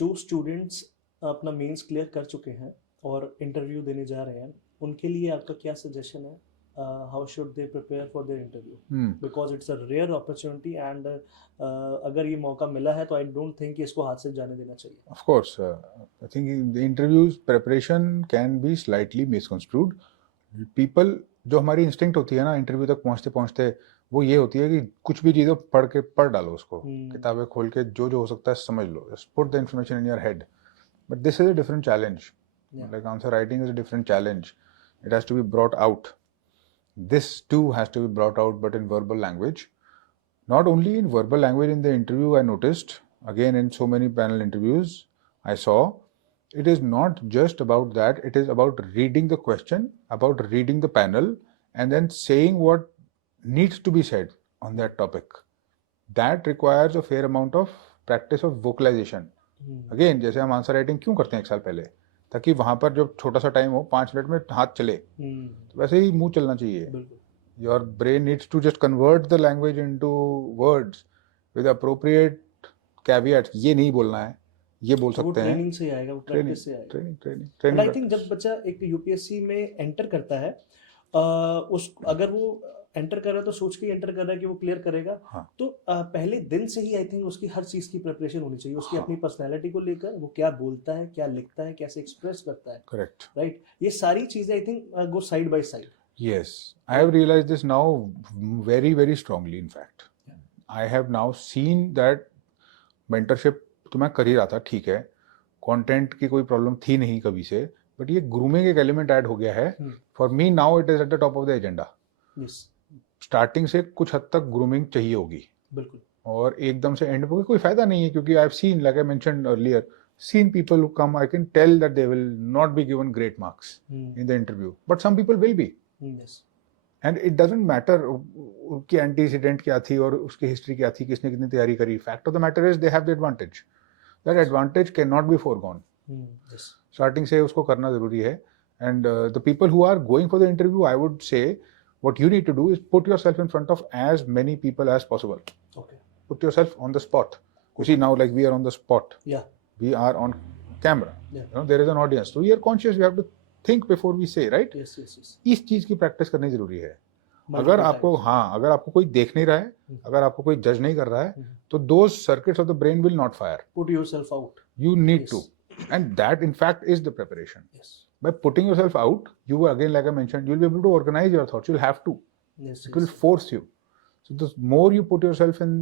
जो स्टूडेंट्स अपना mains clear कर चुके हैं और इंटरव्यू देने जा रहे हैं, उनके लिए आपका क्या सजेशन है? How should they prepare for their interview? Because it's a rare opportunity and अगर ये मौका मिला है तो आई डोंट थिंक कि इसको हाथ से जाने देना चाहिए. Of course, I think the interviews preparation can be slightly misconstrued. People, जो हमारी इंस्टिंक्ट होती है ना इंटरव्यू तक पहुंचते पहुंचते, वो ये होती है कि कुछ भी चीज़ें पढ़ डालो उसको, किताबें खोल के जो जो हो सकता है समझ लो, just put the information in your head. But this is a different challenge. Like answer writing is a different challenge. It has to be brought out. This too has to be brought out, but in verbal language. Not only in verbal language in the interview, I noticed, again in so many panel interviews I saw, it is not just about that, it is about reading the question, about reading the panel, and then saying what needs to be said on that topic. That requires a fair amount of practice of vocalization. Again, जैसे हम answer writing क्यों करते हैं एक साल पहले, ताकि वहां पर जब छोटा सा टाइम हो 5 मिनट में हाथ चले, तो वैसे ही मुंह चलना चाहिए. Your brain needs to just convert the language into words with appropriate caveats. ये नहीं बोलना है, ये बोल सकते हैं. ट्रेनिंग से आएगा, वो प्रैक्टिस से आएगा. ट्रेनिंग. आई थिंक जब बच्चा एक यूपीएससी में एंटर करता है, उस अगर वो एंटर कर रहा है तो सोच के एंटर कर रहा है कि वो क्लियर करेगा. हाँ. तो पहले दिन से ही आई थिंक उसकी हर चीज की प्रिपरेशन होनी चाहिए, उसकी अपनी पर्सनैलिटी को लेकर, वो क्या बोलता है, क्या लिखता है, कैसे एक्सप्रेस करता है. करेक्ट. राइट. ये सारी चीजें I think go side by side. Yes, I have realized this now very, very strongly. In fact, I have now seen that mentorship तो मैं कर ही रहा था, ठीक है, कंटेंट की कोई प्रॉब्लम थी नहीं कभी से, बट ये ग्रूमिंग एक एलिमेंट ऐड हो गया है. For me now it is at the top of the agenda. Starting से कुछ हद तक ग्रूमिंग चाहिए होगी. बिल्कुल. और एकदम से एंड पे कोई फायदा नहीं है, क्योंकि I have seen, like I mentioned earlier, seen people who come, I can tell that they will not be given great marks in the interview, but some people will be. Yes. And it doesn't matter उसकी antecedent क्या थी और उसकी history क्या थी, किसने कितनी तैयारी करी. Fact of the matter is they have the advantage. That advantage can not be forgone. Starting से उसको करना जरूरी है. And the people who are going for the interview, I would say what you need to do is put yourself in front of as many people as possible. Okay. Put yourself on the spot. You see now, like we are on the spot. Yeah. We are on camera. Yeah. You know, there is an audience. So we are conscious. We have to think before we say, right? Yes, yes, yes. इस चीज की practice करनी जरूरी है. अगर आपको कोई देख नहीं रहा है, अगर आपको कोई जज नहीं कर रहा है, तो those circuits of the brain will not fire. Put yourself out. You need to, and that in fact is the preparation. Yes. By putting yourself out, you will, again, like I mentioned, you'll be able to organize your thoughts. You'll have to. Yes. It will force you. So the more you put yourself in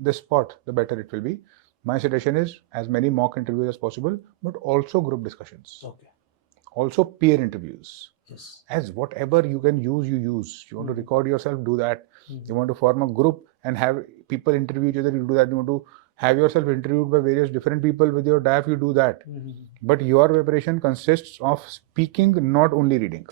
the spot, the better it will be. My suggestion is as many mock interviews as possible, but also group discussions. Okay. Also peer interviews. Yes. As whatever you can use, you use. You want to record yourself, do that. You want to form a group and have people interview each other, you do that. You want to have yourself interviewed by various different people with your DAF, you do that. But your preparation consists of speaking, not only reading.